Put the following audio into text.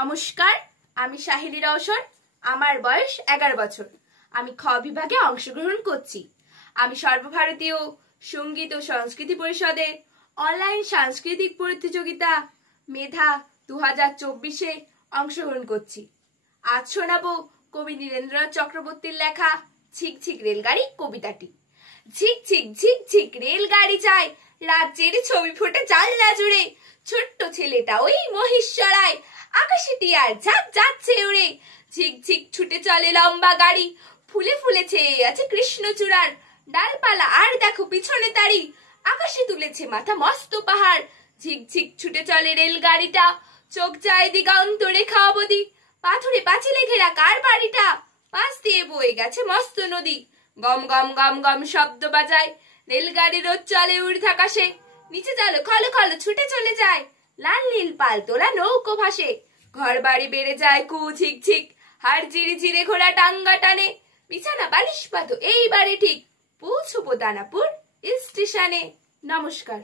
নমস্কার, আমি সাহিলী রওশন। আমার বয়স 11 বছর। আমি খ বিভাগে অংশগ্রহণ করছি। আমি সর্বভারতীয় সঙ্গীত ও সংস্কৃতি পরিষদের অনলাইন সাংস্কৃতিক প্রতিযোগিতা মেধা 2024-এ অংশগ্রহণ করছি। আজ শোনাবো কবি নীরেন্দ্রনাথ চক্রবর্তীর লেখা ঝিক ঝিক রেলগাড়ি কবিতাটি। ঝিক ঝিক রেলগাড়ি যায়, রাজ্যের ছবি ফোটে জানলা জুড়ে। ছোট্ট ছেলেটা ওই মহিষসরায়, আকাশে টিয়ার ঝাঁক যাচ্ছে উড়ে। ঝিক ঝিক ছুটে চলে লম্বা গাড়ি, ফুলে ফুলে ছেয়ে আছে কৃষ্ণচূড়ার ডালপালা। আর দেখো পিছনে তারি, আকাশে তুলেছে মাথা মস্ত পাহাড়। ঝিক ঝিক ছুটে চলে রেলগাড়িটা, চোখ যায় দিগন্ত রেখা অবধি। পাথরে পাঁচিলে ঘেরা কার বাড়িটা, পাশ দিয়ে বয়ে গেছে মস্ত নদী। গম গম গম গম শব্দ বাজায়, রেলগাড়ি রোজ চলে ঊর্ধ্বাকাশে। নিচে চলো খলো খলো ছুটে চলে যায়, লাল নীল পাল তোলা নৌকো ভাসে। ঘর বাড়ি বেড়ে যায় কু ঝিক ঝিক, হাড় জিরে জিরে ঘোড়া টাঙ্গা টানে। বিছানা বালিশ পাতো এইবারে ঠিক, পৌঁছবো দানাপুর স্টেশনে। নমস্কার।